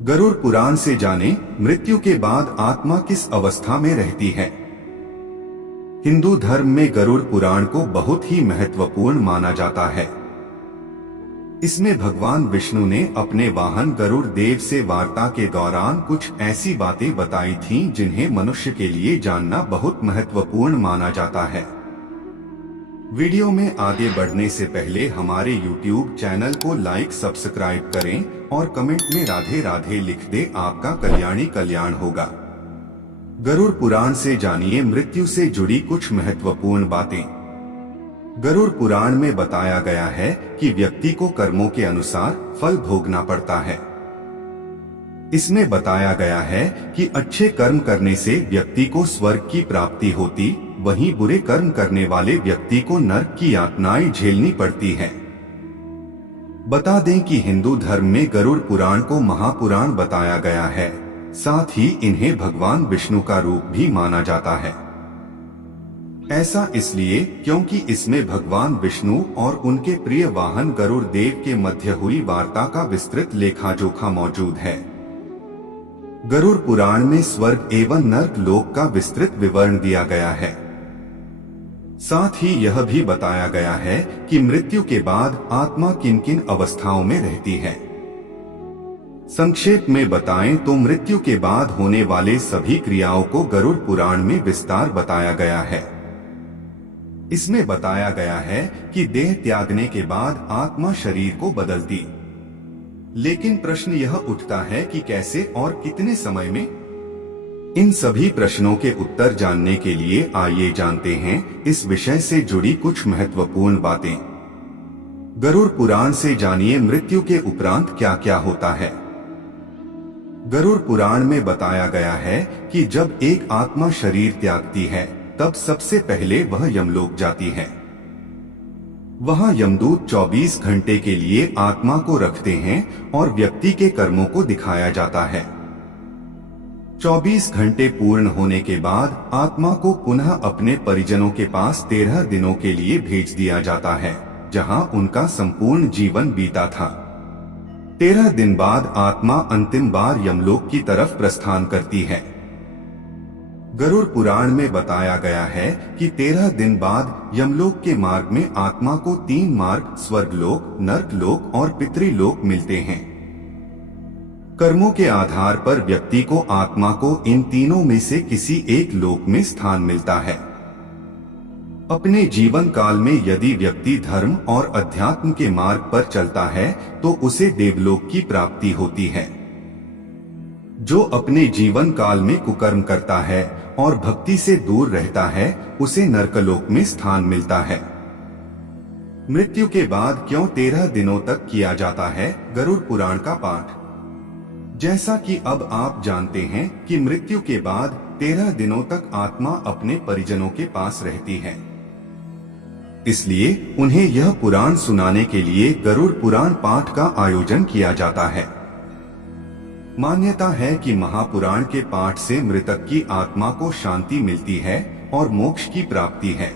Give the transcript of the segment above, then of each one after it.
गरुड़ पुराण से जाने मृत्यु के बाद आत्मा किस अवस्था में रहती है। हिंदू धर्म में गरुड़ पुराण को बहुत ही महत्वपूर्ण माना जाता है। इसमें भगवान विष्णु ने अपने वाहन गरुड़ देव से वार्ता के दौरान कुछ ऐसी बातें बताई थीं जिन्हें मनुष्य के लिए जानना बहुत महत्वपूर्ण माना जाता है। वीडियो में आगे बढ़ने से पहले हमारे YouTube चैनल को लाइक सब्सक्राइब करें और कमेंट में राधे राधे लिख दे, आपका कल्याणी कल्याण होगा। गरुड़ पुराण से जानिए मृत्यु से जुड़ी कुछ महत्वपूर्ण बातें। गरुड़ पुराण में बताया गया है कि व्यक्ति को कर्मों के अनुसार फल भोगना पड़ता है। इसमें बताया गया है कि अच्छे कर्म करने से व्यक्ति को स्वर्ग की प्राप्ति होती, वहीं बुरे कर्म करने वाले व्यक्ति को नरक की यातनाएं झेलनी पड़ती है। बता दें कि हिंदू धर्म में गरुड़ पुराण को महापुराण बताया गया है, साथ ही इन्हें भगवान विष्णु का रूप भी माना जाता है। ऐसा इसलिए क्योंकि इसमें भगवान विष्णु और उनके प्रिय वाहन गरुड़ देव के मध्य हुई वार्ता का विस्तृत लेखा जोखा मौजूद है। गरुड़ पुराण में स्वर्ग एवं नरक लोक का विस्तृत विवरण दिया गया है। साथ ही यह भी बताया गया है कि मृत्यु के बाद आत्मा किन किन अवस्थाओं में रहती है। संक्षेप में बताएं तो मृत्यु के बाद होने वाले सभी क्रियाओं को गरुड़ पुराण में विस्तार बताया गया है। इसमें बताया गया है कि देह त्यागने के बाद आत्मा शरीर को बदलती। लेकिन प्रश्न यह उठता है कि कैसे और कितने समय में। इन सभी प्रश्नों के उत्तर जानने के लिए आइए जानते हैं इस विषय से जुड़ी कुछ महत्वपूर्ण बातें। गरुड़ पुराण से जानिए मृत्यु के उपरांत क्या क्या होता है। गरुड़ पुराण में बताया गया है कि जब एक आत्मा शरीर त्यागती है तब सबसे पहले वह यमलोक जाती है। वहां यमदूत 24 घंटे के लिए आत्मा को रखते हैं और व्यक्ति के कर्मों को दिखाया जाता है। 24 घंटे पूर्ण होने के बाद आत्मा को पुनः अपने परिजनों के पास 13 दिनों के लिए भेज दिया जाता है, जहां उनका संपूर्ण जीवन बीता था। 13 दिन बाद आत्मा अंतिम बार यमलोक की तरफ प्रस्थान करती है। गरुड़ पुराण में बताया गया है कि 13 दिन बाद यमलोक के मार्ग में आत्मा को 3 मार्ग स्वर्गलोक, नरकलोक और पितृलोक मिलते हैं। कर्मों के आधार पर व्यक्ति को आत्मा को इन तीनों में से किसी एक लोक में स्थान मिलता है। अपने जीवन काल में यदि व्यक्ति धर्म और अध्यात्म के मार्ग पर चलता है तो उसे देवलोक की प्राप्ति होती है। जो अपने जीवन काल में कुकर्म करता है और भक्ति से दूर रहता है उसे नरकलोक में स्थान मिलता है। मृत्यु के बाद क्यों 13 दिनों तक किया जाता है गरुड़ पुराण का पाठ। जैसा कि अब आप जानते हैं कि मृत्यु के बाद 13 दिनों तक आत्मा अपने परिजनों के पास रहती है, इसलिए उन्हें यह पुराण सुनाने के लिए गरुड़ पुराण पाठ का आयोजन किया जाता है। मान्यता है कि महापुराण के पाठ से मृतक की आत्मा को शांति मिलती है और मोक्ष की प्राप्ति है।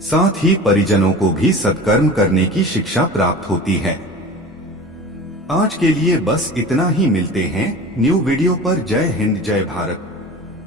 साथ ही परिजनों को भी सत्कर्म करने की शिक्षा प्राप्त होती है। आज के लिए बस इतना ही, मिलते हैं न्यू वीडियो पर। जय हिंद, जय भारत।